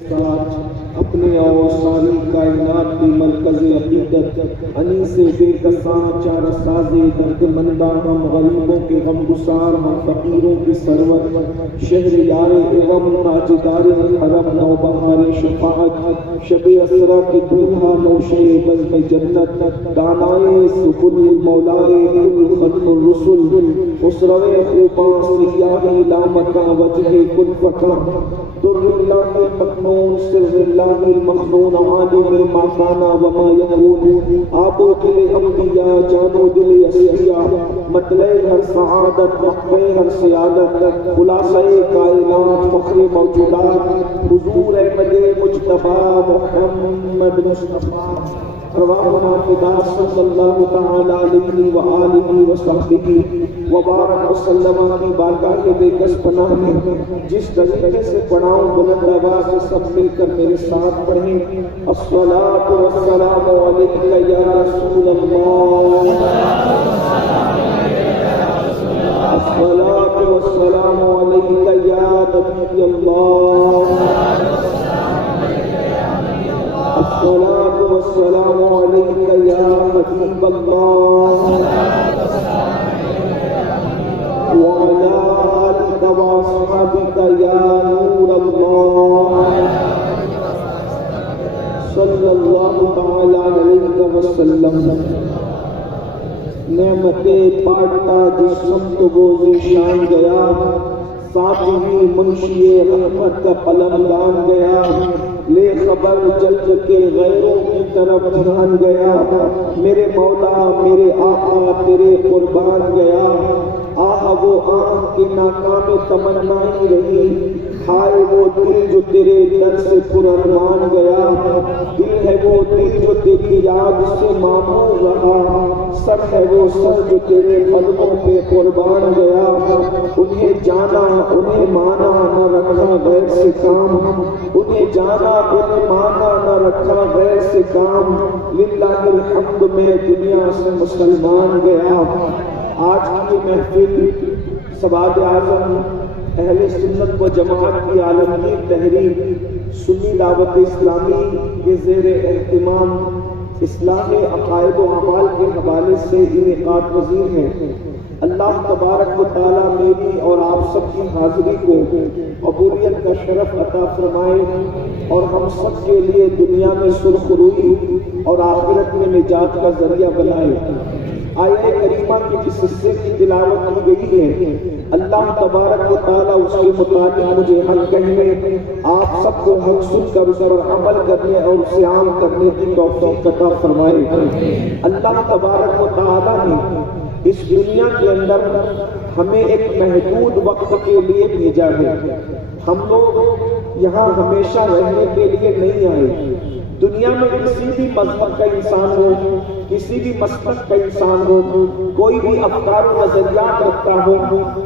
اپنے اور ساری کائنات کی مرکز عقیدت انیس بے کساں چار ساز درد مندہ ہم غریبوں کے غم گسار ہم فقیروں کی سرور شہر یار ارم تاجدار حرم نوبہار شفاعت شب اسرا کی دولہا نوشے بزم جنت دانائے سکن مولائے کل ختم الرسل اسروے خوباں سیاہ لامکہ وجہ کل فکر در اللہ مکنون سر اللہ المخنون عالم ما کانا وما یکون آبو دل انبیاء جانو دل اسیاء مطلع ہر سعادت مقبع ہر سیادت خلاصہ کائنات فخر موجودات حضور احمد مجتبی محمد مصطفیٰ روانا فدا صلی اللہ تعالی علیہ وآلہ وصحبہ وبارک وسلم کی بارگاہ بے کس پناہ میں جس طریقے سے پڑھاؤں بلند آواز سے سب مل کر میرے ساتھ پڑھیں الصلاۃ والسلام علیک یا رسول اللہ الصلاۃ والسلام علیک یا نبی اللہ الصلاۃ والسلام علیک یا حبیب اللہ وعلى آلك وأصحابك يا نور الله صلى الله تعالى عليه وسلم نعمتیں بانٹتا جس سمت وہ ذیشان گیا ساتھ ہی منشی رحمت کا قلم دان گیا لے خبر جلد کے غیروں کی طرف دھیان گیا میرے مولا میرے آقا تیرے قربان گیا آہ وہ آنکھ کی ناکام تمنا ہی رہی ہائے وہ دل جو تیرے در سے پرارمان گیا دل ہے وہ دل جو تیری یاد سے معمور رہا سر ہے وہ سر جو تیرے قدموں پہ قربان گیا انہیں جانا انہیں مانا نہ رکھا غیر سے کام انہیں جانا انہیں مانا نہ رکھا غیر سے کام للہ الحمد میں دنیا سے مسلمان گیا آج کی محفل سواد اعظم اہل سنت و جماعت کی عالمگیر تحریک سنی دعوت اسلامی کے زیر اہتمام اصلاح عقائد و اعمال کے حوالے سے انعقاد پذیر ہے اللہ تبارک و تعالیٰ میری اور آپ سب کی حاضری کو قبولیت کا شرف عطا فرمائے اور ہم سب کے لیے دنیا میں سرخ روئی اور آخرت میں نجات کا ذریعہ بنائے آیہ کریمہ کی جس حصے کی تلاوت کی گئی ہے اللہ تبارک و تعالیٰ اس کے مطابق مجھے حق کہنے آپ سب کو حق سن کر اس پر عمل کرنے اور اسے عام کرنے کی توفیق عطا فرمائے اللہ تبارک و تعالیٰ نے اس دنیا کے اندر ہمیں ایک محدود وقت کے لیے بھیجا ہے ہم لوگ یہاں ہمیشہ رہنے کے لیے نہیں آئے دنیا میں کسی بھی مذہب کا انسان ہو کسی بھی مسلک کا انسان ہو کوئی بھی افکار و نظریات رکھتا ہو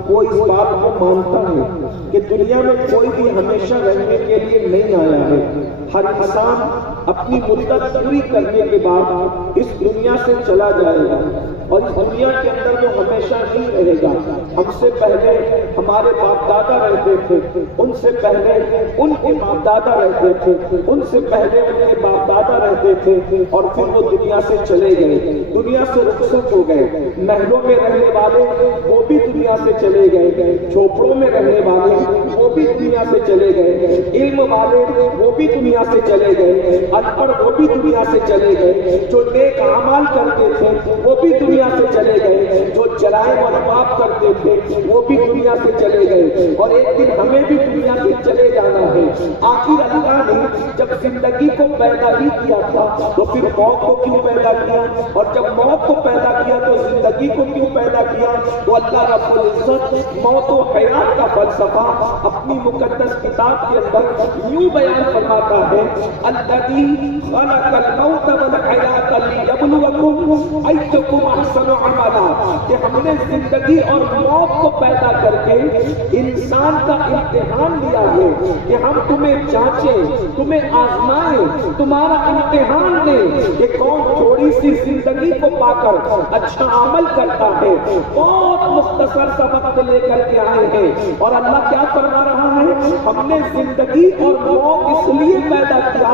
کوئی اس بات کو مانتا ہے کہ دنیا میں کوئی بھی ہمیشہ رہنے کے لیے نہیں آیا ہے ہر انسان اپنی مدت پوری کرنے کے بعد اس دنیا سے چلا جائے گا اور اس دنیا کے اندر وہ ہمیشہ نہیں رہے گا ہم سے پہلے ہمارے باپ دادا رہتے تھے ان سے پہلے ان کے باپ دادا رہتے تھے ان سے پہلے ان کے باپ دادا رہتے تھے اور پھر وہ دنیا سے چلے گئے دنیا سے رخصت ہو گئے محلوں میں رہنے والے وہ بھی دنیا سے چلے گئے جھوپڑوں میں رہنے والے وہ بھی دنیا سے چلے گئے علم والے وہ بھی دنیا سے چلے گئے ان پڑھ وہ بھی دنیا سے چلے گئے جو نیک اعمال کرتے تھے وہ بھی دنیا سے چلے گئے جو جرائم اور پاپ کرتے تھے وہ بھی دنیا سے چلے گئے اور ایک دن ہمیں بھی دنیا سے چلے جانا ہے آخر اللہ نے جب زندگی کو پیدا ہی کیا تھا تو پھر موت کو کیوں پیدا کیا اور جب موت کو پیدا کیا تو زندگی کو کیوں پیدا کیا تو اللہ رب العزت موت و حیات کا فلسفہ اپنی مقدس کتاب کے اندر یوں بیان فرماتا ہے الذی خلق الموت والحیات لیبلوکم ایکم احسن عملا کہ ہم نے زندگی اور موت کو پیدا کر کے انسان کا امتحان لیا ہے کہ ہم تمہیں جانچیں تمہیں آزمائیں تمہارا امتحان دیں کہ کون تھوڑی سی زندگی کو پا کر اچھا عمل کرتا ہے موت بہت مختصر سا وقت لے کر کے آئے ہیں، اور اللہ کیا فرما رہا ہے؟ ہم نے زندگی اور موت اس لیے پیدا کیا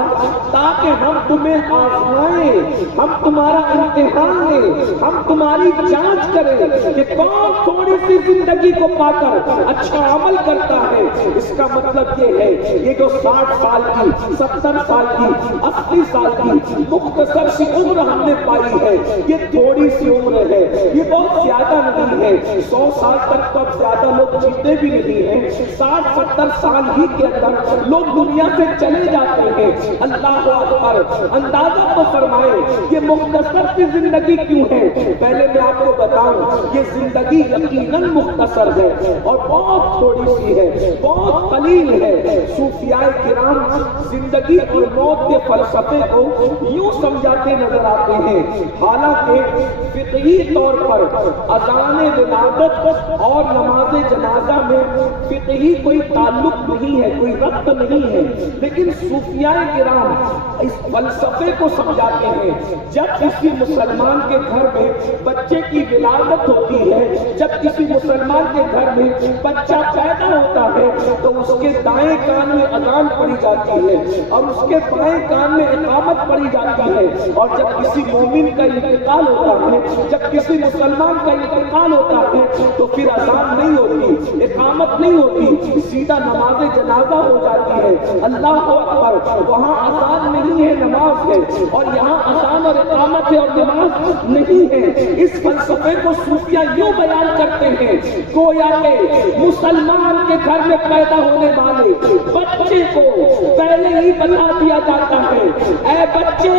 تاکہ ہم تمہیں آزمائیں، ہم تمہارا امتحان لیں، ہم تمہاری جانچ کریں کہ کون تھوڑی سی زندگی کو پا کر اچھا عمل کرتا ہے۔ اس کا مطلب یہ ہے یہ جو 60 سال کی، 70 سال کی، 80 سال کی مختصر سی عمر ہم نے پائی ہے، یہ تھوڑی سی عمر ہے، یہ بہت زیادہ نہیں ہے۔ 100 سال تک تو اب زیادہ لوگ جیتے بھی نہیں ہیں، 60-70 سال ہی کے اندر لوگ دنیا سے چلے جاتے ہیں۔ اللہ اکبر! اندازہ تو فرمائے یہ مختصر سی زندگی کیوں ہے؟ پہلے میں آپ کو بتاؤں، یہ زندگی یقیناً مختصر ہے اور بہت تھوڑی سی ہے، بہت قلیل ہے۔ صوفیاء کرام زندگی اور موت کے فلسفے کو یوں سمجھاتے نظر آتے ہیں، حالانکہ فقہی طور پر اذان ولادت اور نماز جنازہ میں فقہی کوئی تعلق نہیں ہے، کوئی ربط نہیں ہے، لیکن صوفیاء کرام اس فلسفے کو سمجھاتے ہیں۔ جب کسی مسلمان کے گھر میں بچے کی ولادت ہوتی ہے، جب کسی مسلمان کے گھر میں بچہ پیدا ہوتا ہے تو اس کے دائیں کان میں اذان پڑی جاتی ہے اور اس کے بائیں کان میں اقامت پڑی جاتی ہے، اور جب کسی مومن کا انتقال ہوتا ہے، جب کسی مسلمان کا انتقال ہوتا ہے تو پھر اذان نہیں ہوتی، اقامت نہیں ہوتی، سیدھا نماز جنازہ ہو جاتی ہے۔ اللہ اکبر! وہاں اذان نہیں ہے، نماز ہے، اور یہاں اذان اور اقامت ہے اور نماز نہیں ہے۔ اس فلسفے کو صوفیاء یوں بیان کرتے ہیں، گویا کہ مسلمان کے گھر میں پیدا ہونے والے بچے کو پہلے ہی بتا دیا جاتا ہے، اے بچے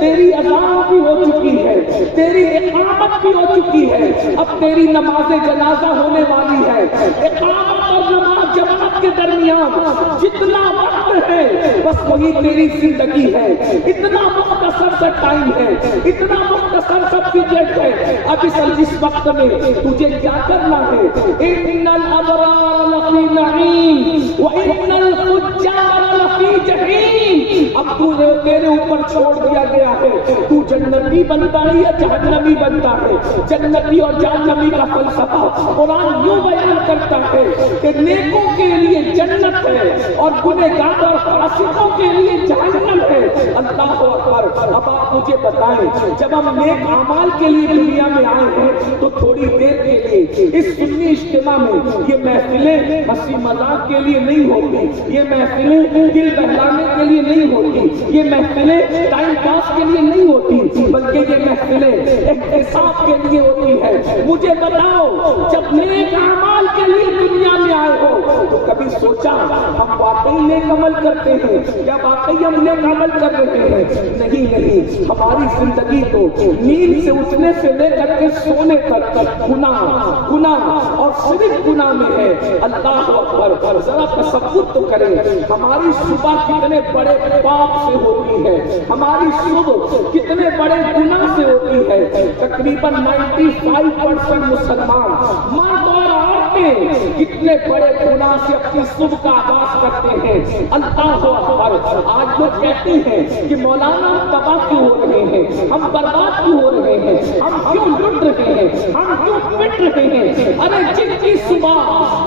تیری اذان بھی ہو چکی ہے، تیری اقامت بھی ہو چکی ہے، اب تیری نماز جنازہ ہونے والی ہے۔ اقامت اور نماز جماعت کے درمیان جتنا وقت ہے بس وہی تیری زندگی ہے، اتنا مختصر سا ٹائم ہے، اتنا مختصر سا پیریڈ ہے۔ اب اس وقت میں تجھے کیا کرنا ہے؟ ان الابرار لفی نعیم وان الفجار لفی جحیم۔ اب تیرے اوپر چھوڑ دیا گیا ہے، تو جنتی بنتا ہے یا جہنمی بنتا ہے۔ جنتی اور جہنمی کا فلسفہ قرآن یوں بیان کرتا ہے کہ نیکوں کے لیے جنت ہے اور گنہگار اور فاسقوں کے لیے جہنم ہے۔ اللہ اکبر! اب آپ مجھے بتائیں، جب ہم نیک اعمال کے لیے دنیا میں آئے ہیں تو تھوڑی دیر کے لیے اس سنی اجتماع میں یہ محفلیں ہنسی مذاق کے لیے نہیں ہوتی، یہ محفلیں دل بہلانے کے لیے نہیں ہوتی، یہ محفلیں ٹائم پاس کے لیے نہیں ہوتی، بلکہ یہ محفلیں احتساب کے لیے ہوتی ہے۔ مجھے بتاؤ، جب نیک اعمال کے لیے دنیا میں آئے ہو تو کبھی سوچا ہم واقعی نیک عمل کرتے ہیں؟ کیا واقعی ہم نیک عمل کر رہے ہیں؟ نہیں، ہماری زندگی تو نیند سے اٹھنے سے لے کر کے سونے تک گناہ اور صرف گناہ میں ہے۔ اللہ اکبر! ذرا تصور تو کریں، ہماری صبح کتنے بڑے پاپ سے ہوتی ہے، ہماری صبح کتنے بڑے گناہ سے ہوتی ہے۔ تقریباً 95% مسلمان مرد اور عورتیں کتنے بڑے گناہ سے اپنی صبح کا آغاز کرتے ہیں۔ اللہ اکبر! آج لوگ کہتے ہیں کہ مولانا تباہ کیوں ہو رہے ہیں، ہم برباد کیوں ہو رہے ہیں، ہم کیوں لٹ رہے ہیں، ہم کیوں پٹ رہے ہیں؟ ارے جن کی صبح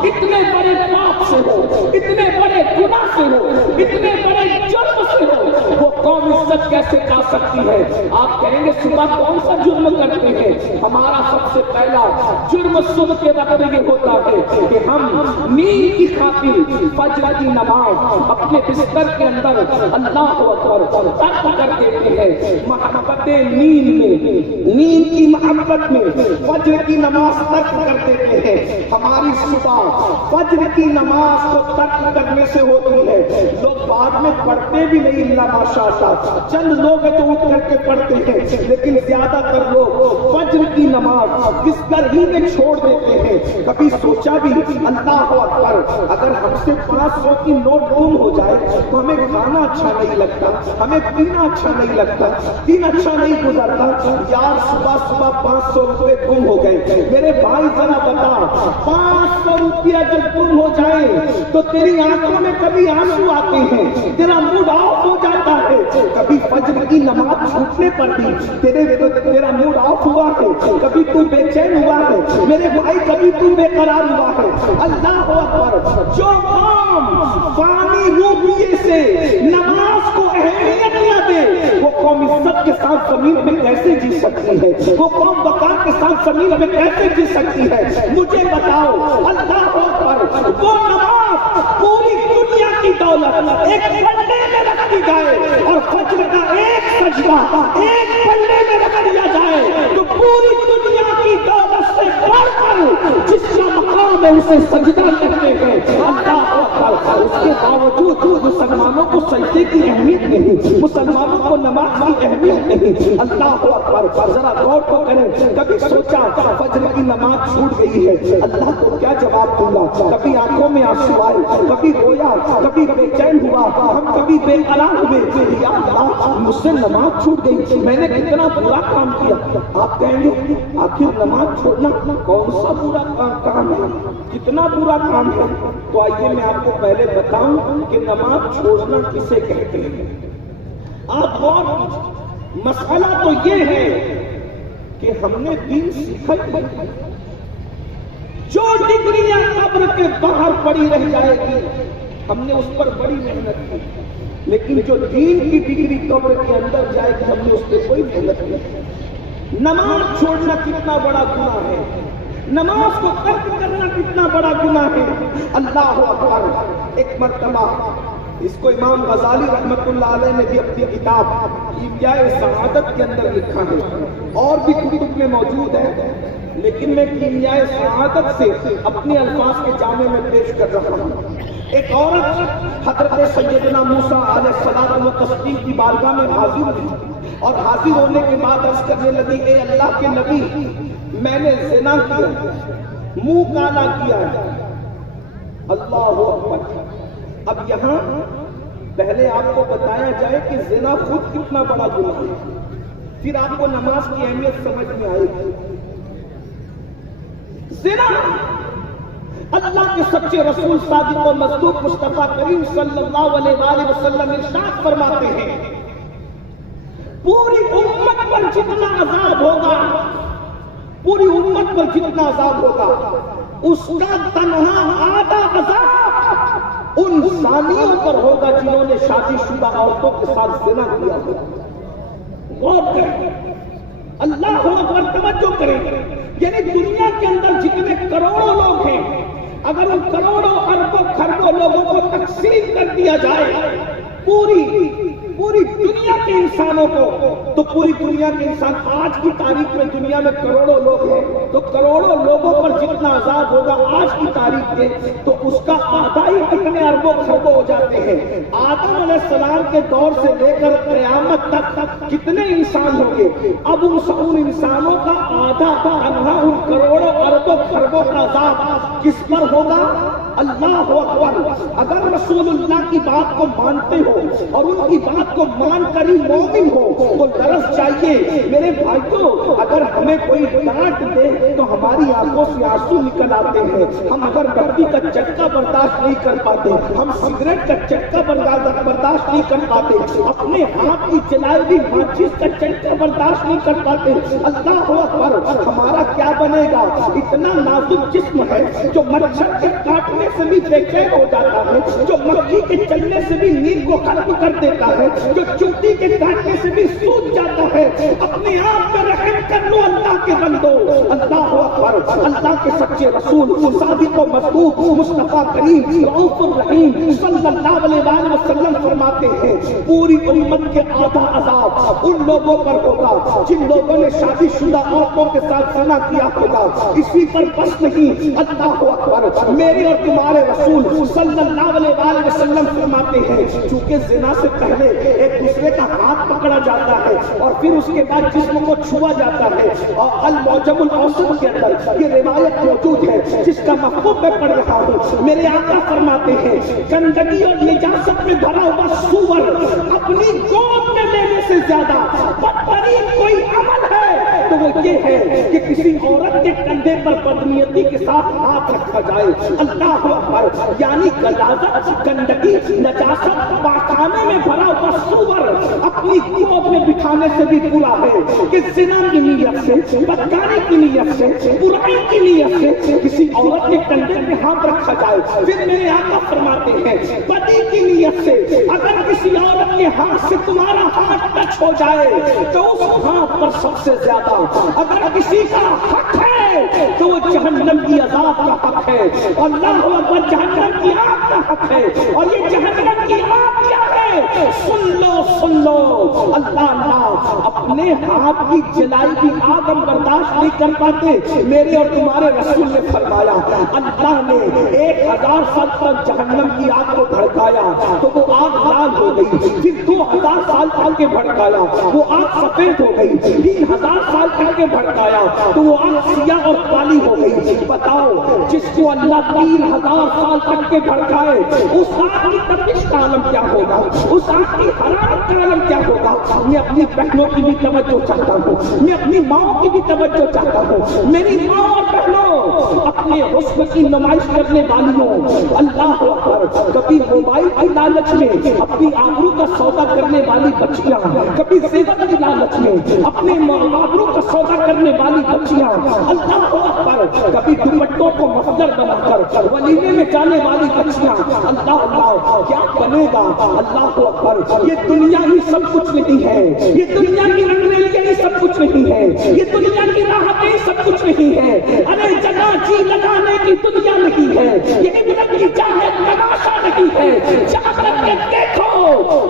اتنے بڑے پاپ سے ہو، اتنے بڑے گناہ سے ہو، اتنے بڑے جرم سے ہو، وہ قوم عزت کیسے پا سکتی ہے؟ آپ کہیں گے صبح کون سا جرم کرتے ہیں؟ ہمارا سب سے پہلا جرم صبح کے وقت یہ ہوتا ہے کہ ہم نیند کی خاطر فجر کی نماز اپنے بستر کے اندر اللہ اکبر ترک کر دیتے ہیں۔ محبت نیند میں، نیند کی محبت میں فجر کی نماز ترک کر دیتے ہیں۔ ہماری صبح فجر کی نماز کو ترک کرنے سے ہوتی ہے۔ لوگ بعد میں پڑھتے بھی نہیں، اللہ ماشاءاللہ چند لوگ تو اٹھ کر کے پڑھتے ہیں، لیکن زیادہ تر لوگ فجر کی نماز بستر ہی میں چھوڑ دیتے ہیں۔ کبھی سوچا بھی اللہ اکبر اگر ہم سے 500 کی نوٹ گم ہو جائے تو ہمیں کھانا اچھا نہیں لگتا، ہمیں پینا اچھا نہیں لگتا، دن اچھا نہیں گزرتا۔ یار صبح 500 روپے گم ہو گئے، میرے بھائی ذرا بتا 500 روپیہ جب گم ہو جائے تو تیری آنکھوں میں کبھی آنسو آتے ہیں، تیرا موڈ آف ہو جاتا ہے، کبھی فجر کی نماز چھوٹنے پر بھی تیرا موڈ آف ہوا ہے، کبھی تو بے چین ہوا ہے میرے بھائی، کبھی تو بے قرار ہوا ہے۔ اللہ اکبر، جو قوم فانی روحیے سے نماز کو اہمیت نہ دے وہ قوم عزت کے ساتھ زمین میں کیسے جی سکتی ہے؟ وہ قوم وقار کے ساتھ زمین میں کیسے جی سکتی ہے؟ مجھے بتاؤ۔ اللہ اکبر، وہ نماز پوری دنیا کی دولت ایک پلڑے میں رکھ دی جائے اور فجر کا ایک سجدہ ایک پلڑے میں رکھ دیا جائے تو پوری دنیا کی دولت سے بڑھ کر جس کا مقام ہے اسے سجدہ کہتے ہیں۔ اللہ اکبر، اس کے باوجود مسلمانوں کو سجدے کی اہمیت نہیں، مسلمانوں کو نماز کی اہمیت نہیں۔ اللہ اکبر، ذرا غور تو کریں، کبھی سوچا فجر کی نماز چھوٹ گئی ہے اللہ کو کیا جواب دوں گا؟ کبھی آنکھوں میں آنسو آئے، کبھی رویا، کبھی بے چین ہوا، ہم کبھی بے قرار ہوئے، یا اللہ مجھ سے نماز چھوٹ گئی، میں نے کتنا برا کام کیا۔ آپ کہیں گے آخر نماز چھوڑنا کون سا برا کام ہے، کتنا برا کام ہے؟ تو آئیے میں آپ کو پہلے بتاؤں کہ نماز چھوڑنا کسے کہتے ہیں۔ آپ اور مسئلہ تو یہ ہے کہ ہم نے دین سیکھا ہی، جو ڈگریاں قبر کے باہر پڑی رہ جائے گی ہم نے اس پر بڑی محنت کی، لیکن جو دین کی ڈگری قبر کے اندر جائے گی ہم نے اس پہ کوئی محنت نہیں۔ نماز چھوڑنا کتنا بڑا گناہ ہے، نماز کو ترک کرنا کتنا بڑا گناہ ہے۔ اللہ اکبر، ایک مرتبہ اس کو امام غزالی رحمت اللہ علیہ نے بھی اپنی کتاب کیمیاء سعادت کے اندر لکھا ہے، اور بھی کتب میں موجود ہے، لیکن میں کیمیاء سعادت سے اپنے الفاظ کے جامع میں پیش کر رہا ہوں۔ ایک عورت حضرت سیدنا موسیٰ علیہ السلام و تسلیم کی بارگاہ میں حاضر ہوئی اور حاضر ہونے کے بعد عرض کرنے لگی، اے اللہ کے نبی، میں نے زنا کیا، منہ کالا کیا ہے۔ اللہ اکبر۔ اب یہاں پہلے آپ کو بتایا جائے کہ زنا خود کتنا بڑا گناہ ہے، پھر آپ کو نماز کی اہمیت سمجھ میں آئے گی۔ زنا اللہ کے سچے رسول صادق و مصدوق مصطفیٰ کریم صلی اللہ علیہ وآلہ وسلم ارشاد فرماتے ہیں، پوری امت پر جتنا عذاب ہوگا، پوری امت پر جتنا عذاب ہوگا اس کا تنہا آدھا عذاب ان زانیوں پر ہوگا جنہوں نے شادی شدہ عورتوں کے ساتھ زنا کیا ہوگا۔ غور کریں، اللہ اکبر، توجہ کریں، یعنی دنیا کے اندر جتنے کروڑوں لوگ ہیں اگر ان کروڑوں اربوں خربوں لوگوں کو تقسیم کر دیا جائے پوری دنیا کے انسانوں کو، تو پوری دنیا کے انسان آج کی تاریخ میں دنیا میں کروڑوں لوگ ہیں، تو کروڑوں لوگوں پر جتنا عذاب ہوگا آج کی تاریخ کے تو اس کا آدھا ہی کتنے اربوں خربوں ہو جاتے ہیں۔ آدم علیہ السلام کے دور سے لے کر قیامت تک کتنے انسان ہوں گے؟ اب ان انسانوں کا آدھا ان کروڑوں اربوں خربوں کا عذاب کس پر ہوگا؟ اللہ اکبر۔ اگر رسول اللہ کی بات کو مانتے ہو اور ان کی بات کو مان کر ہی مومن ہو تو درس چاہیے میرے بھائیوں، اگر ہمیں کوئی ڈانٹ دے تو ہماری آنکھوں سے آنسو نکل آتے ہیں، ہم اگر بتی کا چٹکا برداشت نہیں کر پاتے، ہم سگریٹ کا چٹکا برداشت نہیں کر پاتے، اپنے ہاتھ کی جلائی ہوئی ماچس کا چٹکا برداشت نہیں کر پاتے، اللہ اکبر، ہمارا کیا بنے گا؟ اتنا نازک جسم ہے جو مچھر کے کاٹنے سے بھی بے چین ہو جاتا ہے، جو مکھی کے چلنے سے بھی نیند کو ختم کر دیتا ہے، جو چوٹی کے کاٹنے سے بھی سوکھ جاتا ہے۔ اپنے آپ پر رحم کر لو اللہ کے بندو۔ اللہ اکبر۔ اللہ کے سچے رسول صادق و مصدوق مصطفیٰ کریم رؤوف الرحیم صلی اللہ علیہ وآلہ وسلم فرماتے ہیں پوری امت کے آدھا عذاب ان لوگوں پر ہوگا جن لوگوں نے شادی شدہ عورتوں کے ساتھ زنا کیا ہوگا۔ اسی پر بس نہیں، اللہ اکبر، میرے اور تمہارے رسول صلی اللہ علیہ وآلہ وسلم فرماتے ہیں چونکہ زنا سے پہلے ایک دوسرے کا ہاتھ پکڑا جاتا ہے اور پھر اس کے بعد جسم کو چھوا جاتا ہے، اور المعجم الاوسط کے اندر یہ روایت موجود ہے جس کا مفہوم میں پڑھ رہا ہوں۔ میرے آقا فرماتے ہیں گندگی اور نجاست میں بھرا ہوا سور اپنی گود میں لینے سے زیادہ بدترین کوئی عمل ہے تو وہ یہ ہے کہ کسی عورت کے کندھے پر بدنیتی کے ساتھ ہاتھ رکھا جائے. اللہ اکبر. یعنی غلاظت, گندگی, نجاست پاخانے میں بھرا ہوا سور اپنی گود میں بٹھانے سے بھی برا ہے کہ زنا کی نیت سے, بدکاری کی نیت سے, برائی کی نیت سے کسی عورت کے کندھے پہ ہاتھ رکھا جائے. پھر میرے آقا فرماتے ہیں بدی کی نیت سے اگر کسی عورت کے ہاتھ سے تمہارا ہاتھ ٹچ ہو جائے تو اس ہاتھ پر سب سے زیادہ اگر کسی کا حق ہے تو وہ جہنم کی عذاب کا حق ہے. اللہ اکبر. جہنم کی آگ کا حق ہے. اور یہ جہنم کی آگ کیا ہے؟ سن لو سن لو. اللہ اللہ اپنے ہاتھ کی جلائی کی آگ ہم برداشت نہیں کر پاتے. میرے اور تمہارے رسول نے فرمایا اللہ نے 1000 سال تک جہنم کی آگ کو بھڑکایا تو وہ آگ لال ہو گئی. پھر 2000 سال تک کے بھڑکایا وہ آگ سفید ہو گئی. 3000 سال تک کے بھڑکایا تو وہ آگ سیاہ اور کالی ہو گئی. بتاؤ جس کو اللہ 3000 سال تک کے بھڑکائے اس آگ کی تپش کا عالم کیا ہوگا, اس آگ کی حرارت کا عالم کیا ہوگا. میں اپنی بہنوں کی بھی توجہ چاہتا ہوں, میں اپنی ماں کی بھی توجہ چاہتا ہوں. میری ماں اور بہنوں, اپنے حسن کی نمائش کرنے والیوں, اللہ اکبر, کبھی موبائل کی لالچ میں اپنی آبرو کا سودا کرنے والی بچیاں, کبھی زیور کی لالچ میں اپنے آبرو کا سودا کرنے والی بچیاں, اللہ اکبر, کبھی دوپٹوں کو مفلر بنا کر ولیمے میں جانے والی بچیاں. اللہ اللہ کیا بنے گا. اللہ اکبر. یہ دنیا ہی سب کچھ نہیں ہے, یہ دنیا کی رنگریلیاں ہی سب کچھ نہیں ہے, یہ دنیا کی راحتیں ہی سب کچھ نہیں ہے. ارے جگہ جی لگانے کی دنیا نہیں ہے, یہ عبرت کی جگہ تماشا نہیں ہے. جا کر کے دیکھو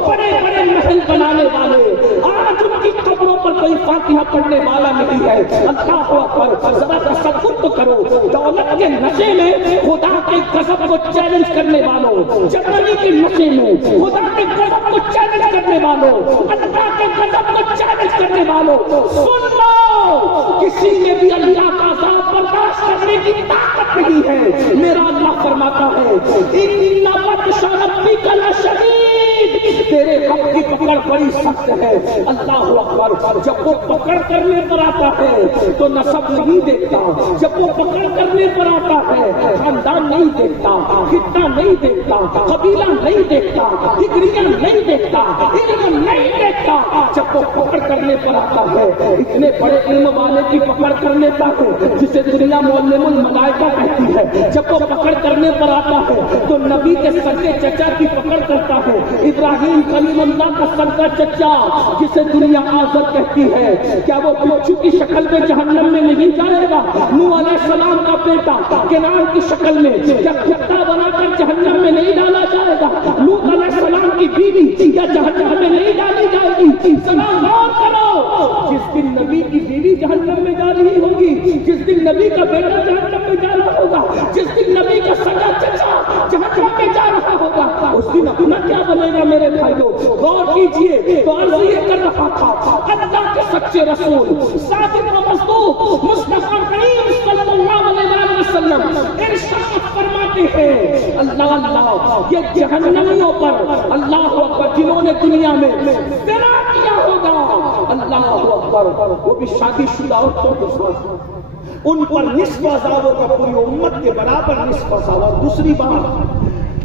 بڑے بڑے محل بنانے والے آج ان کی قبروں پر کوئی فاتحہ پڑھنے والا نہیں ہے. اللہ اکبر. ذرا تصور تو کرو, دولت کے نشے میں خدا کے غضب کو چیلنج کرنے والوں, جوانی کے نشے میں خدا کے غضب کو چیلنج کرنے والوں, اللہ کے غضب کو چیلنج کرنے والوں, سن لو کسی نے بھی اللہ کا عذاب برداشت کرنے کی طاقت نہیں ہے. میرا اللہ فرماتا ہے ان بطش ربک لشدید, تیرے رب کی پکڑ بڑی سخت ہے. اللہ اکبر. جب وہ پکڑ کرنے پر آتا ہے تو نسب نہیں دیکھتا, جب وہ پکڑ کرنے پر آتا ہے خاندان نہیں دیکھتا, خطہ نہیں دیکھتا, قبیلہ نہیں دیکھتا, ڈگریاں نہیں دیکھتا, علم نہیں دیکھتا. جب وہ پکڑ کرنے پر آتا ہے اتنے بڑے علم والے کی پکڑ کر لیتا ہے جسے دنیا معلم الملائکہ کہتی ہے. جب وہ پکڑ کرنے پر آتا ہے تو نبی کے سگے چچا کی پکڑ کرتا ہے, ابراہیم کلیم اللہ کا سگا چچا جسے دنیا آزر کہتی ہے. کیا وہ بچو کی شکل میں جہنم میں نہیں جائے گا؟ نوح علیہ السلام کا بیٹا کنعان کی شکل میں کیا کتا بنا کر جہنم میں نہیں ڈالا جائے گا؟ لوط علیہ السلام کی بیوی کیا جہنم میں نہیں ڈالی جائے گی؟ ذرا غور کرو. جس دن نبی کی بیوی جہنم میں جا رہی ہوگی, جس دن نبی کا بیٹا جہنم میں جا رہا ہوگا, جس دن نبی کا سگا چچا جہنم میں جا رہا ہوگا, اس دن اپنا کیا بنے گا میرے بھائیوں؟ غور کیجئے. تو عرض یہ کر رہا تھا اللہ کے سچے رسول صادق و مصدوق مصطفیٰ کریم صلی اللہ علیہ وسلم ارشاد فرماتے ہیں اللہ اللہ یہ جہنمیوں پر اللہ اکبر جنہوں نے دنیا میں زنا کیا ہوگا, اللہ اکبر, وہ بھی شادی شدہ عورتوں کے ساتھ, ان پر نصف عذاب ہوگا, پوری امت کے برابر نصف عذاب. اور دوسری بات,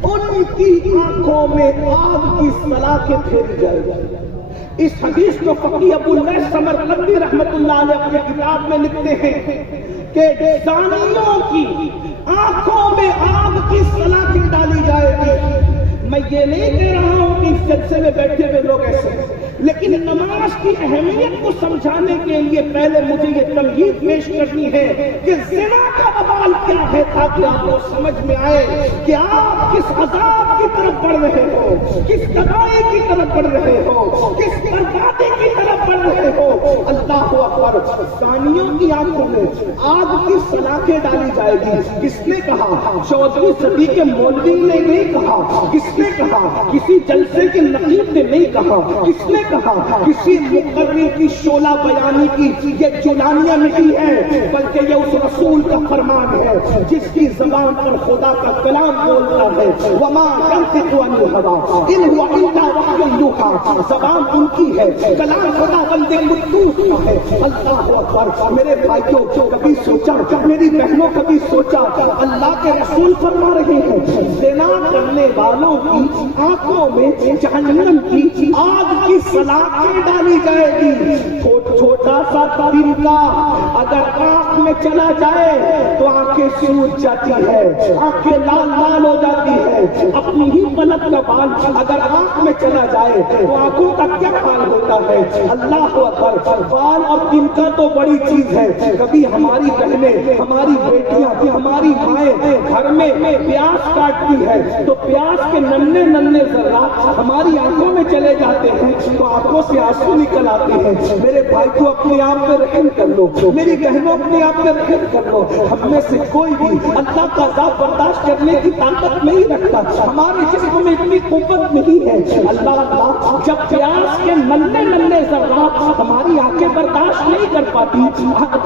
ان کی آنکھوں میں آگ کی سلاخیں پھیری جائے گی. اس حدیث کو فقیہ ابو اللیث سمرقندی رحمت اللہ علیہ اپنے کتاب میں لکھتے ہیں کہ زانیوں کی آنکھوں میں آگ کی سلاخیں ڈالی جائے گی. میں یہ نہیں کہہ رہا ہوں کہ اس جلسے میں بیٹھے ہوئے لوگ ایسے ہیں, لیکن نماز کی اہمیت کو سمجھانے کے لیے پہلے مجھے یہ تمہید پیش کرنی ہے کہ زنا کا وبال کیا ہے, تاکہ آپ کو سمجھ میں آئے کہ آپ کس عذاب کی طرف بڑھ رہے ہو, کس تباہی کی طرف بڑھ رہے ہو, کس بربادی کی طرف بڑھ رہے ہو. اللہ اکبر. زانیوں کی آنکھوں میں آگ کی سلاخیں ڈالی جائے گی. کس نے کہا؟ 14ویں صدی کے مولوی نے نہیں کہا, کس نے کہا؟ کسی جلسے کے نقیب نے نہیں کہا, کس نے کہا کسی مقرر کی شعلہ بیانی کی یہ جولانیہ نہیں ہے، بلکہ یہ اس رسول کا فرمان ہے جس کی زبان پر خدا کا کلام بولتا ہے، وما ينطق عن الهوى ان هو الا وحی یوحی، زبان ان کی ہے، کلام خدا بندے قدوس کا ہے۔ اللہ اکبر۔ میرے بھائیوں کبھی سوچا، میری بہنوں کبھی سوچا، اللہ کے رسول فرما رہے ہیں زنا کرنے والوں کی آنکھوں میں جہنم کی آگ کی سلاخیں ڈالی جائے گی، چھوٹا سا تنکا اگر آنکھ میں چلا جائے تو آنکھیں سوج جاتی ہے، آنکھیں لال لال ہو جاتی ہے، اپنی ہی پلک کا بال اگر آنکھ میں چلا جائے تو آنکھوں کا کیا حال ہوتا ہے۔ اللہ اکبر۔ بال اور تنکا تو بڑی چیز ہے، کبھی ہماری بہنیں، ہماری بیٹیاں، ہماری مائیں گھر میں پیاز کاٹتی ہے تو پیاز کے ننھے ننھے ذرات ہماری آنکھوں میں چلے جاتے ہیں تو آنکھوں سے آنسو نکل آتے ہیں۔ میرے بھائی کو اپنے آپ پہ رحم کر لو، میری بہنوں اپنے آپ پہ رحم کر لو۔ ہم میں سے کوئی بھی اللہ کا عذاب برداشت کرنے کی طاقت نہیں رکھتا، ہمارے جسم میں اتنی قوت نہیں ہے۔ اللہ جب پیاز کے ننھے ننھے ذرات ہماری آنکھیں برداشت نہیں کر پاتی،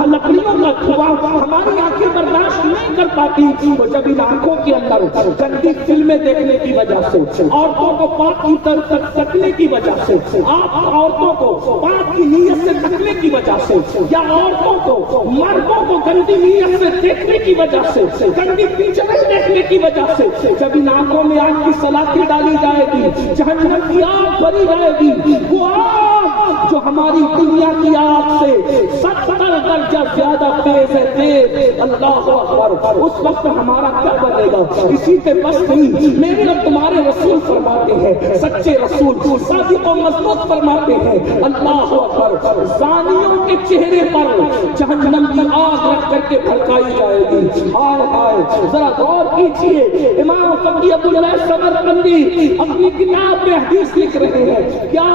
لکڑیوں کا دھواں ہماری آنکھیں برداشت نہیں کر پاتی، تو جب ان آنکھوں کے اندر گندی فلمیں دیکھنے کی وجہ سے، عورتوں کو پاک کی طرف تکنے کی وجہ سے، آپ عورتوں کو پاک کی نیت سے تکنے کی وجہ سے، یا عورتوں کو مردوں کو گندی نیت سے دیکھنے کی وجہ سے، گندی پکچریں دیکھنے کی وجہ سے، جب ان آنکھوں میں آگ کی سلاخیں ڈالی جائے گی، جہنم کی آگ بھری جائے گی، وہ آگ جو ہماری دنیا کی آگ سے 70 درجہ زیادہ تیز ہے، تیز۔ اللہ اکبر۔ اس وقت ہمارا کیا بنے گا؟ اسی پہ بس نہیں، میرے اور تمہارے رسول فرماتے ہیں، سچے رسول صادق و مضبوط فرماتے ہیں، اللہ اکبر، زانیوں کے چہرے پر جہنم کی آگ رکھ کر کے بھڑکائی جائے گی۔ ہائے ہائے، ذرا غور کیجیے، امام فقی ابوالعلا سمرقندی اپنی کتاب میں حدیث لکھ رہے ہیں، کیا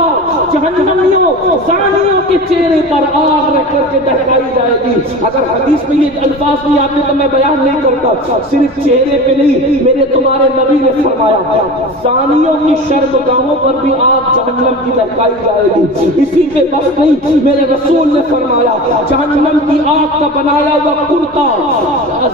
جہنمیوں زانیوں کے چہرے پر آگ رکھ کر کے دہکائی جائے گی۔ اگر حدیث میں یہ الفاظ نہیں آتے تو میں بیان نہیں کرتا، صرف چہرے پہ نہیں، میرے تمہارے نبی نے فرمایا زانیوں کی شرمگاہوں پر بھی آگ جہنم کی دہکائی جائے گی۔ اسی پہ بس نہیں، میرے رسول نے فرمایا جہنم کی آگ کا بنایا ہوا کرتا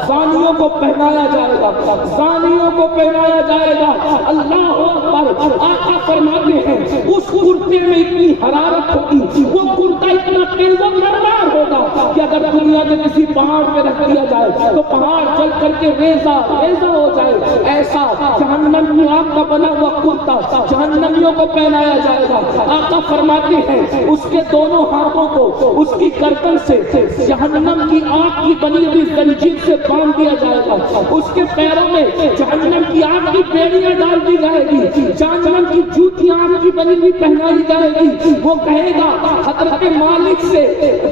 زانیوں کو پہنایا جائے گا، زانیوں کو پہنایا جائے گا۔ اللہ اکبر۔ آقا فرماتے ہیں اس کرتے میں اتنی حرارت ہوگی، وہ کرتا اتنا تیز و مرمار ہوگا کہ اگر دنیا میں کسی پہاڑ پہ رکھ دیا جائے تو پہاڑ جل کر کے ریزہ ہو جائے۔ ایسا جہنم کی آگ کا بنا ہوا کرتا جہنمیوں کو پہنایا جائے گا۔ آقا فرماتے ہیں اس کے دونوں ہاتھوں کو اس کی گردن سے جہنم کی آگ کی بنی ہوئی زنجیر سے باندھ دیا جائے گا، اس کے پیروں میں جہنم کی آگ کی بیڑیاں ڈال دی جائے گی، جہنم کی جوتیاں آگ کی بنی ہوئی پہنائی جائے گی۔ وہ کہے گا حضرت مالک سے،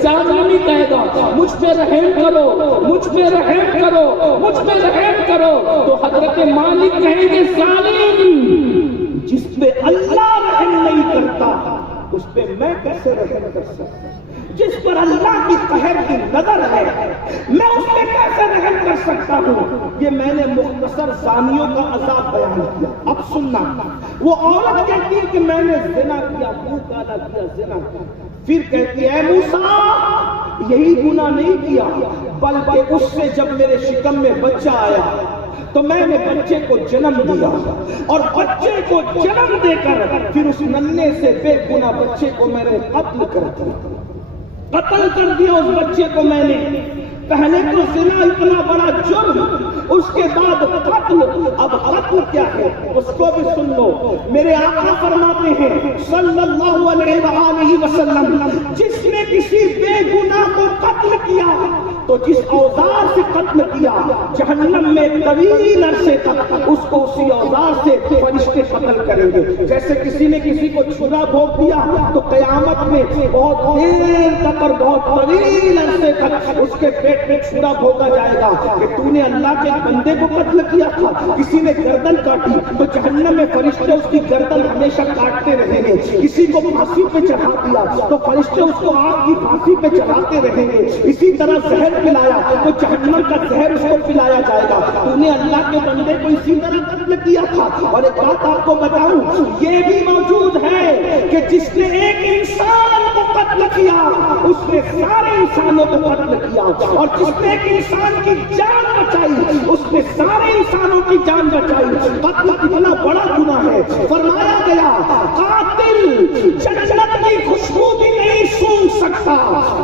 جہنمی کہے گا مجھ پہ رحم کرو، مجھ پہ رحم کرو، مجھ پہ رحم کرو، تو حضرت مالک کہیں گے ظالم، جس پہ اللہ رحم نہیں کرتا اس پہ میں کیسے رحم کر سکتا؟ جس پر اللہ کی قہر کی نظر ہے میں اس پہ کیسے رحم کر سکتا ہوں؟ یہ میں نے مختصر زانیوں کا عذاب بیان کیا۔ اب سننا، وہ عورت کہتی ہے کہ میں نے زنا کیا، منہ کالا کیا، زنا کیا، پھر کہتی ہے موسیٰ یہی گناہ نہیں کیا، بلکہ اس سے جب میرے شکم میں بچہ آیا تو میں نے بچے کو جنم دیا، اور بچے کو جنم دے کر پھر اس ننھے سے بے گناہ بچے کو میں نے قتل کر دیا اس بچے کو میں نے۔ پہلے تو زنا اتنا بڑا جرم، اس کے بعد قتل۔ اب قتل کیا ہے اس کو بھی سن لو۔ میرے آقا فرماتے ہیں صلی اللہ علیہ وآلہ وسلم، جس نے کسی بے گناہ کو قتل کیا تو جس اوزار سے قتل کیا جہنم میں طویل عرصے تک اس کو اسی اوزار سے فرشتے قتل کریں گے۔ جیسے کسی نے کسی کو چھرا بھونک دیا تو قیامت میں بہت دیر تک اور بہت طویل عرصے تک اس کے پیٹ میں چھرا بھونکا جائے گا کہ تو نے اللہ کے بندے کو قتل کیا تھا۔ کسی نے گردن کاٹی تو جہنم میں فرشتے اس کی گردن ہمیشہ کاٹتے رہیں گے۔ کسی کو پھانسی پہ چڑھا دیا تو فرشتے اس کو آگ کی پھانسی پہ چڑھاتے رہیں گے۔ اسی طرح زہر زہر پلایا تو جہنم کا زہر اس کو پلایا جائے گا. تو نے اللہ کے بندے کو اسی طرح قتل کیا تھا. اور ایک بات آپ کو بتاؤں, یہ بھی موجود ہے کہ جس نے ایک انسان کو قتل کیا اس نے سارے انسانوں کو قتل کیا, اور جس نے ایک انسان کی جان بچائی اس نے سارے انسانوں کی جان بچائی. قتل کتنا بڑا گناہ ہے. فرمایا گیا قاتل جنت کی خوشبو بھی نہیں سونگھ سکتا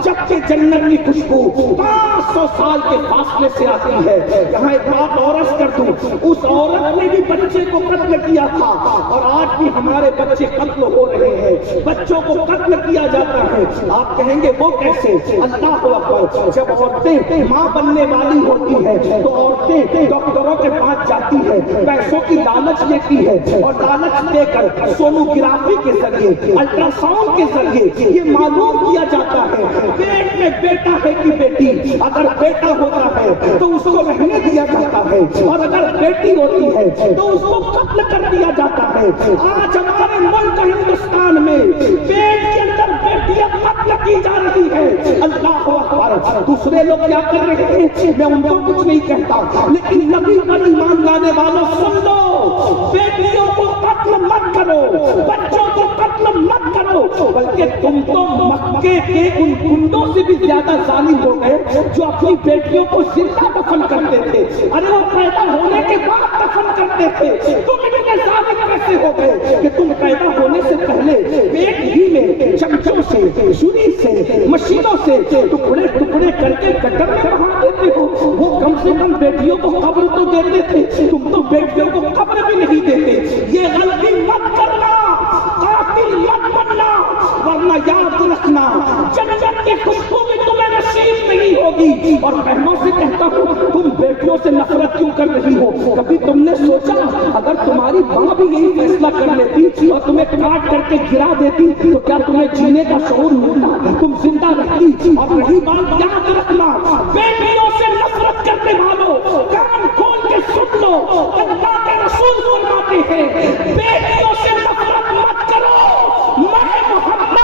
جبکہ جنت کی خوشبو 500 سال کے فاصلے سے آتی ہے. یہاں ایک بات اور عرض کر دوں, اس عورت نے بھی بچے کو قتل کیا تھا, اور آج بھی ہمارے بچے قتل ہو رہے ہیں. بچوں کو قتل کیا جاتا ہے. آپ کہیں گے وہ کیسے؟ اللہ اکبر. جب عورتیں ماں بننے والی ہوتی ہے تو عورتیں ڈاکٹروں کے پاس جاتی ہے, پیسوں کی لالچ لیتی ہے, اور لالچ دے کر سونوگرافی کے ذریعے الٹرا ساؤنڈ کے ذریعے یہ معلوم کیا جاتا ہے پیٹ میں بیٹا ہے کہ بیٹی. اگر بیٹا ہوتا ہے تو اس کو رہنے دیا جاتا ہے, اور اگر بیٹی ہوتی ہے تو اس کو قتل کر دیا جاتا ہے. آج ہمارے ملک ہندوستان میں پیٹ کے اندر بیٹیاں قتل کی جا رہی ہے. اللہ اکبر. دوسرے لوگ کیا کر رہے ہیں میں ان کو کچھ نہیں کہتا, لیکن نبی پر ایمان لانے والوں سن لو, بیٹیوں کو قتل مت کرو, بچوں کو قتل مت کرو, بلکہ تم تو مکے کے ان گنڈوں سے بھی زیادہ ظالم ہو گئے جو اپنی بیٹیوں کو زندہ دفن کرتے تھے. ارے وہ پیدا ہونے کے بعد دفن کرتے تھے. تم اتنے ظالم کیسے ہو گئے کہ تم پیدا ہونے سے پہلے پیٹ ہی میں چمچوں سے, چھری سے, مشینوں سے ٹکڑے ٹکڑے کر کے گٹر میں بہا دیتے ہو. وہ کم سے کم بیٹیوں کو قبر تو دیتے تھے, تم تو بیٹیوں کو قبر بھی نہیں دیتے. یہ غلطی مت کرنا, قاتل مت بننا, ورنہ یاد رکھنا جنت کی خوشبو بھی تمہیں نصیب نہیں ہوگی. اور بہنوں سے کہتا ہوں تم بیٹیوں سے نفرت کیوں کر رہی ہو؟ کبھی تم نے سوچا اگر تمہاری ماں بھی یہی فیصلہ کر لیتی اور تمہیں کاٹ کر کے گرا دیتی تو کیا تمہیں جینے کا شعور ملتا؟ تم زندہ رہتی. اور رہی بات یاد رکھنا, بیٹیوں سے نفرت کرنے والوں کان کھول کے سن لو, اللہ کے رسول فرماتے ہیں بیٹیوں سے نفرت مت کرو. میں محمد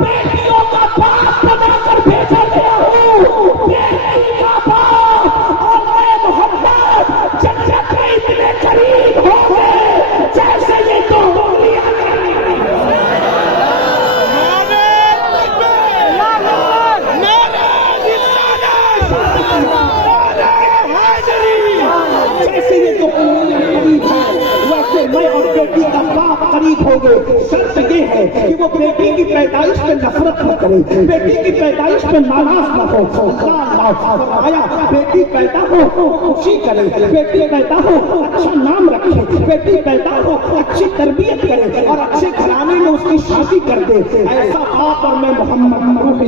بیٹیوں کا باپ بنا کر بھیجا گیا ہوں, بیٹی کا باپ, اور میں محمد جنت میں اتنے قریب ہو گئے جیسے یہ تو گولیاں کر رہی ہیں. جیسے یہ تو قریب ہے ویسے میں اور بیٹی کا باپ قریب ہو گئے. شرط یہ ہے کہ وہ بیٹی کی پیدائش پہ نفرت نہ کرے, بیٹی کی پیدائش پہ ناراض نہ ہو. فرمایا بیٹی پیدا ہو خوشی کرے, بیٹی پیدا ہو اچھا نام رکھے, بیٹی پیدا ہو اچھی تربیت کرے اور اچھے گھرانے میں اس کی شادی کر دے. ایسا باپ اور میں محمد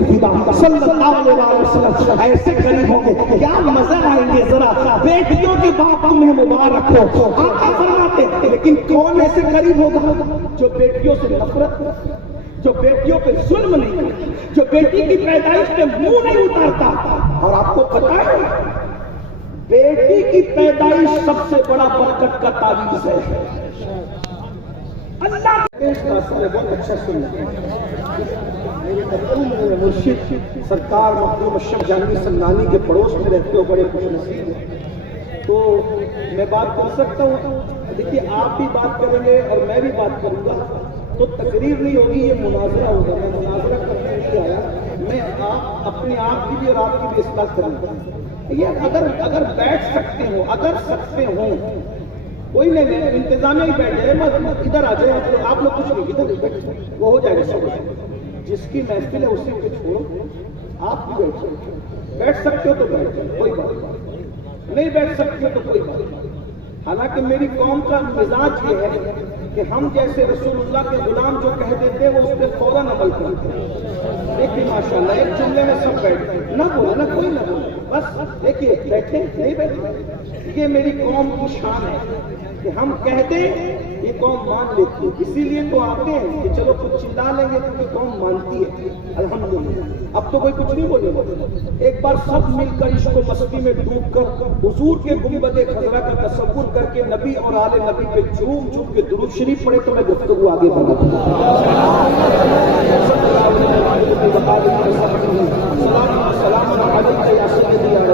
صلی اللہ علیہ وسلم ایسے قریب ہوں گے کیا مزہ آئیں گے. ذرا بیٹیوں کے باپ تمہیں مبارک ہو. آقا فرماتے لیکن کون ایسے قریب ہوگا جو بیٹیوں سے نفرت, جو بیٹیوں پہ ظلم نہیں کرتا, جو بیٹی کی پیدائش پہ منہ نہیں اتارتا. اور آپ کو پتا ہے بیٹی کی پیدائش سب سے بڑا برکت کا تعویذ ہے. اللہ بہت اچھا سن مرشد سرکار مخدوم اشرف جہانگیر سمنانی کے پڑوس میں رہتے ہو, بڑے خوش نصیب ہیں. تو میں بات کر سکتا ہوں. دیکھیے آپ بھی بات کریں گے اور میں بھی بات کروں گا تو تقریر نہیں ہوگی, یہ مناظرہ ہوگا. میں مناظرہ کرنے نہیں آیا, میں آپ اپنے آپ کی بھی اور آپ کی بھی اصلاح کروں گا. یہ اگر بیٹھ سکتے ہو, اگر سکتے ہوں, کوئی نہیں انتظامیہ ہی بیٹھ جائے, ادھر آ جائے, آپ لوگ کچھ نہیں, ادھر بیٹھ وہ ہو جائے گا سب. جس کی محفل ہے اسی کو چھوڑو, آپ بھی بیٹھ سکتے ہو تو بیٹھ جائے, کوئی بات نہیں بیٹھ سکتے ہو تو کوئی بات نہیں. حالانکہ میری قوم کا مزاج یہ ہے کہ ہم جیسے رسول اللہ کے غلام جو کہہ دیتے ہیں وہ اس پہ فوراً عمل کرتے ہیں. دیکھیے ماشاءاللہ ایک جملے میں سب بیٹھے, نہ بولا نہ کوئی نہ بولا, بس دیکھیے بیٹھے نہیں بیٹھے. یہ میری قوم کی شان ہے کہ ہم کہہ دیں یہ قوم مان لیتی ہے. اسی لیے تو آتے ہیں کہ چلو کچھ چلا لیں گے تو قوم مانتی ہے. الحمدللہ اب تو کوئی کچھ نہیں بولے گا. ایک بار سب مل کر عشق و مستی میں ڈوب کر حضور کے گنبد خضرا کا تصور کر کے نبی اور آل نبی پہ جھوم جھوم کے درود شریف پڑھے تو میں گفتگو آگے بڑھاتا ہوں.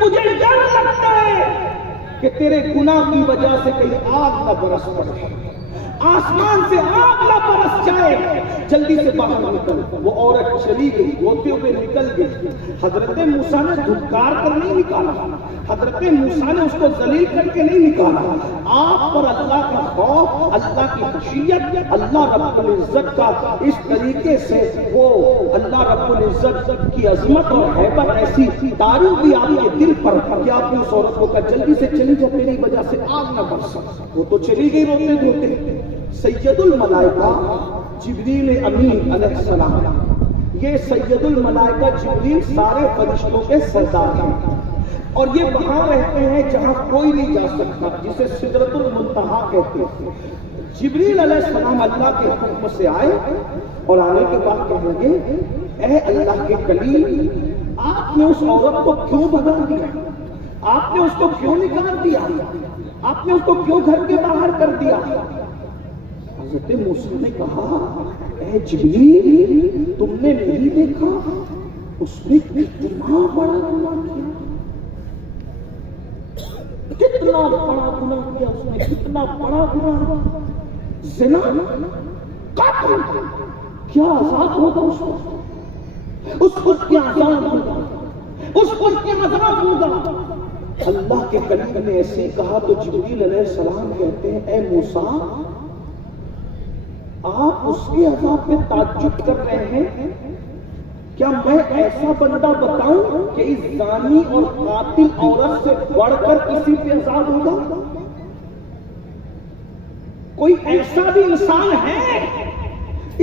مجھے ڈر لگتا ہے کہ تیرے گناہ کی وجہ سے کہیں آگ نہ برس پڑے، آسمان سے آگ نہ برس جائے، جلدی سے باہر نکل۔ وہ عورت چلی گئی، ہوتے ہوئے نکل گئی۔ حضرت موسیٰ نے دھکار کر نہیں نکالا، حضرت موسیٰ نے اس کو ذلیل کر کے نہیں نکالا۔ آپ پر اللہ کا خوف، اللہ کی خشیت، اللہ رب العزت کا اس طریقے سے وہ اللہ رب العزت کی عظمت اور ہیبت ایسی تاری بھی آپ کے دل پر کہ آپ نے اس عورت کو کہا جلدی سے چلی جا، تیری وجہ سے آگ نہ برس۔ وہ تو چلی گئی روتے دھوتے۔ سید الملائکہ جبریل امین علیہ السلام، یہ سید الملائکہ جبریل سارے فرشتوں کے سردار ہیں، اور یہ وہاں رہتے ہیں جہاں کوئی نہیں جا سکتا، جسے سدرۃ المنتہا کہتے ہیں۔ جبریل علیہ السلام اللہ کے حکم سے آئے اور آنے کے بعد کہیں گے اے اللہ کے کلیم، آپ نے اس عورت کو کیوں بھگا دیا؟ آپ نے اس کو کیوں نکال دیا؟ آپ نے اس کو کیوں گھر کے باہر کر دیا؟ حضرت موسیٰ نے کہا اے جبریل، تم نے نہیں دیکھا اس نے کتنا بڑا گناہ کیا، کتنا بڑا گناہ کیا اس نے، کتنا بڑا گناہ، زنا، قتل، کیا عذاب ہوگا اس کو، اس کو کیا عذاب ہوگا، اس کو کیا عذاب ہوگا۔ اللہ کے کلیم نے ایسے کہا تو جبریل علیہ السلام کہتے ہیں اے موسیٰ، آپ اس کے عذاب پہ تعجب کر رہے ہیں، کیا میں ایسا بندہ بتاؤں کہ اس زانی اور قاتل عورت سے بڑھ کر کسی پہ عذاب ہوگا؟ کوئی ایسا بھی انسان ہے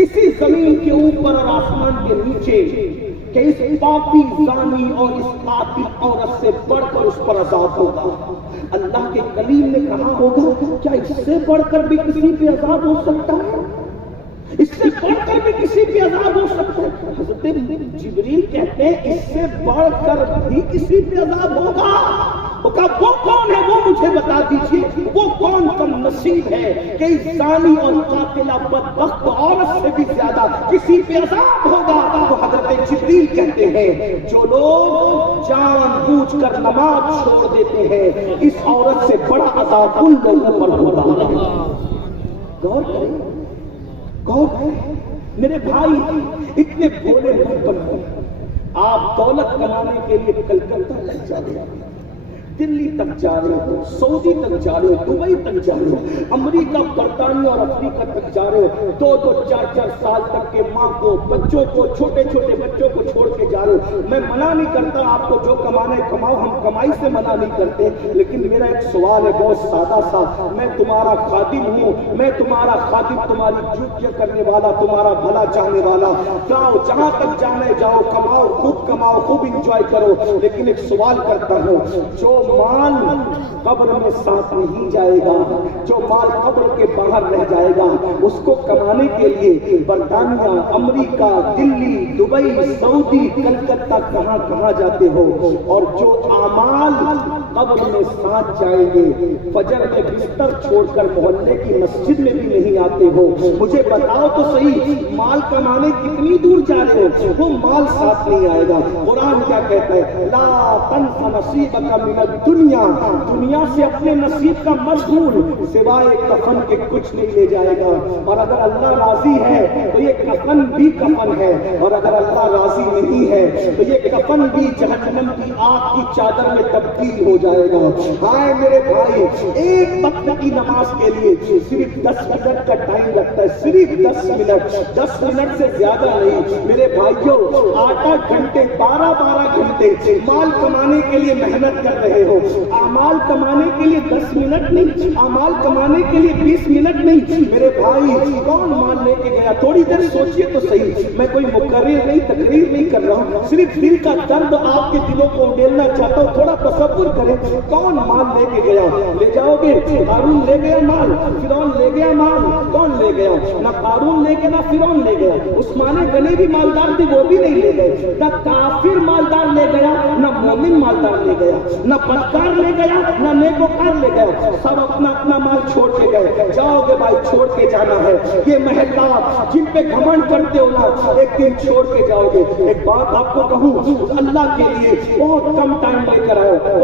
اسی زمین کے اوپر اور آسمان کے نیچے کہ اس پاپی زانی اور اس قاتل عورت سے بڑھ کر اس پر عذاب ہوگا؟ اللہ کے کلیم نے کہا ہوگا کیا اس سے بڑھ کر بھی کسی پہ عذاب ہو سکتا ہے؟ اس سے بڑھ کر بھی کسی پہ عذاب ہو سکتا ہے؟ حضرت جبریل کہتے ہیں اس سے بڑھ کر بھی کسی پہ عذاب ہوگا۔ وہ کہا وہ کون ہے، وہ مجھے بتا دیجئے، وہ کون کم نصیب ہے کہ اس زانی اور قاتلہ بدبخت عورت سے بھی زیادہ کسی پہ عذاب ہوگا؟ تو حضرت جبریل کہتے ہیں جو لوگ جان بوجھ کر نماز چھوڑ دیتے ہیں اس عورت سے بڑا عذاب ان لوگوں پر ہوگا۔ غور کریں، غور کریں میرے بھائی، اتنے بھولے مت بنو۔ آپ دولت کمانے کے لیے کلکتہ تک جا رہے ہیں، دلی تک جا رہے ہو، سعودی تک جا رہے ہو، دبئی تک جا رہے ہو، امریکہ، برطانیہ اور افریقہ تک جا رہے ہو، 2-2 4-4 سال تک کے ماں کو، بچوں کو، چھوٹے چھوٹے بچوں کو چھوڑ کے جا رہے ہو۔ میں منع نہیں کرتا آپ کو جو کمانا ہے کماؤ، ہم کمائی سے منع نہیں کرتے، لیکن میرا ایک سوال ہے بہت سادہ سا، میں تمہارا خادم ہوں، میں تمہارا خادم، تمہاری ڈیوٹیاں کرنے والا، تمہارا بھلا چاہنے والا، جاؤ جہاں تک جانا ہے جاؤ، کماؤ، خوب کماؤ، خوب انجوائے کرو، لیکن ایک سوال کرتا ہوں، جو مال قبر میں ساتھ نہیں جائے گا، جو مال قبر کے باہر رہ جائے گا، اس کو کمانے کے لیے برطانیہ، امریکہ، دلی، دبئی، سعودی، کلکتہ کہاں کہاں جاتے ہو، اور جو اعمال قبر میں ساتھ جائیں گے، فجر میں بستر چھوڑ کر محلے کی مسجد میں بھی نہیں آتے ہو، مجھے بتاؤ تو صحیح، مال کمانے کتنی دور جا رہے ہو، وہ مال ساتھ نہیں آئے گا۔ قرآن کیا کہتا ہے؟ لا تنس نصیبک من الدنیا، دنیا سے اپنے نصیب کا مت بھول، سوائے کفن کے کچھ نہیں لے جائے گا، اور اگر اللہ راضی ہے تو یہ کفن بھی کفن ہے، اور اگر اللہ راضی نہیں ہے تو یہ کفن بھی جہنم کی آگ کی چادر میں تبدیل ہو جائے گا۔ ہائے میرے بھائی، ایک وقت کی نماز کے لیے صرف 10 منٹ کا ٹائم لگتا ہے، صرف 10 منٹ، 10 منٹ سے زیادہ نہیں۔ میرے بھائیوں، 8-8 گھنٹے، 12-12 گھنٹے مال کمانے کے لیے محنت کر رہے ہو، اعمال کمانے کے لیے 10 منٹ نہیں، اعمال کمانے کے لیے 20 منٹ نہیں۔ میرے بھائی، کون مال لے کے گیا؟ تھوڑی دیر سوچئے تو صحیح، میں کوئی مقرر نہیں، تقریر نہیں کر رہا ہوں، صرف دل کا درد آپ کے دلوں کو اڈیلنا چاہتا ہوں، تھوڑا تصور کریں، کون مال لے کے گیا؟ لے جاؤ گے؟ قارون لے گیا مال، فرعون لے گیا مال، کون لے گیا؟ نہ قارون لے گیا نہ فرعون لے گیا۔ عثمان غنی بھی مالدار تھے، وہ بھی نہیں لے گئے۔ نہ کافر مالدار لے گیا، نہ مومن مالدار لے گیا، نہ بدکار لے گیا، نہ نیکوکار لے گیا، سب اپنا اپنا مال چھوڑ کے گئے۔ جاؤ گے بھائی، چھوڑ کے جانا ہے۔ یہ محلات جن پہ گھمنڈ کرتے ہو نا، ایک دن چھوڑ کے جاؤ گے۔ ایک بات آپ کو کہوں، اللہ کے لیے بہت کم ٹائم لے کر آؤ،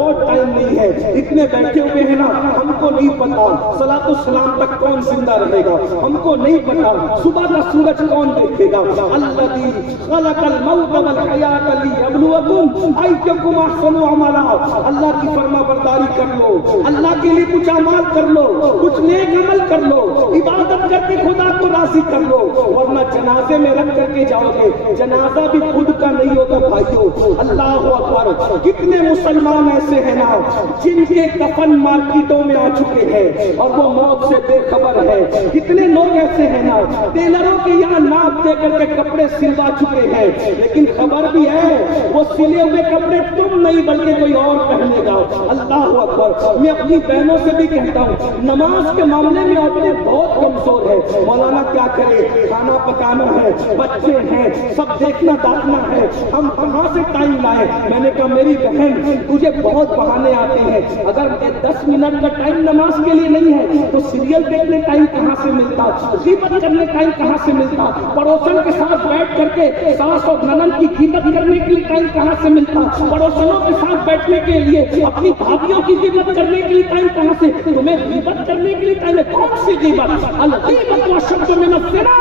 اتنے بیٹھے ہوئے ہیں نا، ہم کو نہیں پتا صلاۃ السلام تک کون زندہ رہے گا، ہم کو نہیں پتا صبح کا سورج کون دیکھے گا۔ الذی خلق الموت والحیات لیبلوکم ایکم احسن عملا، اللہ کی فرما برداری کر لو، اللہ کے لیے کچھ اعمال کر لو، کچھ نیک عمل کر لو، عبادت کر کے خدا کو راضی کر لو، ورنہ جنازے میں رکھ کر کے جاؤ گے، جنازہ بھی خود کا نہیں ہوتا بھائیو۔ اللہ اکبر، کتنے مسلمان ایسے ہیں نا جن کے کفن مارکیٹوں میں آ چکے ہیں اور وہ موت سے بے خبر ہے، کتنے لوگ ایسے ہیں نا ٹیلروں کے یہاں ناپ دے کر کے کپڑے سلوا چکے ہیں، لیکن خبر بھی ہے وہ سلے ہوئے کپڑے تم نہیں بلکہ کوئی اور پہنے گا۔ اللہ اکبر، میں اپنی بہنوں سے بھی کہتا ہوں نماز کے معاملے میں عورتیں بہت کمزور ہے، مولانا کیا کرے، کھانا پکانا ہے، بچے ہیں، سب دیکھنا داخنا ہے، ہم کہاں سے ٹائم لائیں؟ میں نے کہا میری بہن تجھے بہت بہانے آتے ہیں، اگر 10 منٹ کا ٹائم نماز کے لیے نہیں ہے تو سیریل دیکھنے ٹائم کہاں سے ملتا، غیبت کرنے ٹائم کہاں سے ملتا، پڑوسن کے ساتھ بیٹھ کر کے ساس اور ننند کی غیبت کرنے کے لیے ٹائم کہاں سے ملتا، پڑوسنوں کے ساتھ بیٹھنے کے لیے اپنی بھابھیوں کی غیبت کرنے کے لیے ٹائم کہاں سے؟ تمہیں غیبت کرنے کے لیے ٹائم ہے، کون سی غیبت؟ الغیبت واشد من الزنا،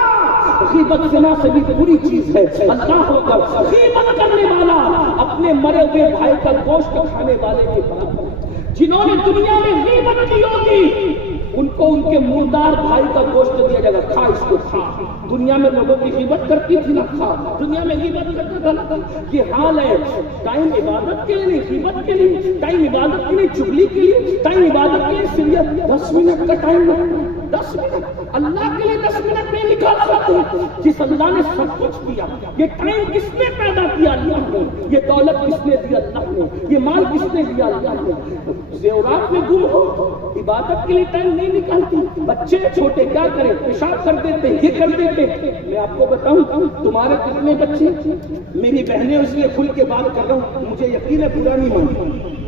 غیبت زنا سے بھی بری چیز ہے۔ اللہ اکبر، غیبت کرنے والا اپنے مرے ہوئے بھائی کا گوشت کھانے والے کے برابر ہے۔ جنہوں نے دنیا میں غیبت کی ہوگی ان کو ان کے مردار بھائی کا گوشت دیا جائے گا، کھا اس کو کھا۔ دنیا میں لوگوں کی غیبت کرتی تھی نہ کھا، دنیا میں غیبت کرتا تھا۔ یہ حال ہے، ٹائم عبادت کے لیے، غیبت کے لیے، ٹائم عبادت کے لیے، چغلی کے لیے، ٹائم عبادت کے لیے سیریل 10 منٹ کا ٹائم لگتا ہے، 10 منٹ اللہ کے لیے 10 منٹ نہیں نکال سکتے۔ جس اللہ نے سب کچھ دیا، یہ ٹائم کس نے پیدا کیا؟ اللہ نے۔ یہ دولت کس نے دی؟ اللہ نے۔ یہ مال کس نے دیا؟ اللہ نے۔ زیورات میں گم ہو، عبادت کے لیے ٹائم نہیں نکالتی۔ بچے چھوٹے کیا کریں؟ پیشاب کر دیتے، یہ کر دیتے۔ میں آپ کو بتاؤں تمہارے کتنے بچے، میری بہنیں اس لیے کھل کے بات کر رہا ہوں، مجھے یقین ہے برا نہیں مانتی،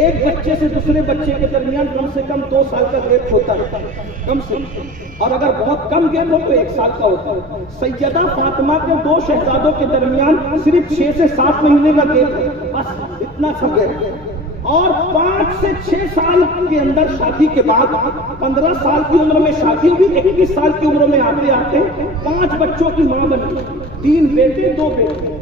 ایک بچے سے دوسرے بچے کے درمیان کم سے کم 2 سال کا گیپ ہوتا ہے، کم سے کم، اور اگر بہت کم گیپ ہو تو 1 سال کا ہوتا ہے۔ سیدہ فاطمہ کے 2 شہزادوں کے درمیان صرف 6 سے 7 مہینے کا گیپ ہے، بس اتنا سا گیپ ہے۔ اور 5 سے 6 سال کے اندر شادی کے بعد 15 سال کی عمر میں شادی ہوئی، 21 سال کی عمر میں آتے آتے 5 بچوں کی ماں بنی، 3 بیٹے 2 بیٹے،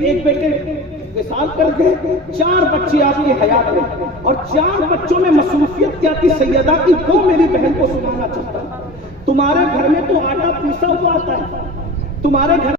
ایک بیٹے وصال کر گئے، 4 بچے آپ کی حیات میں، اور 4 بچوں میں مصروفیت کیا تھی سیدہ کی، وہ میری بہن کو سنانا چاہتا ہوں۔ تمہارے گھر میں تو آٹا پیسا ہوا آتا ہے، تمہارے گھر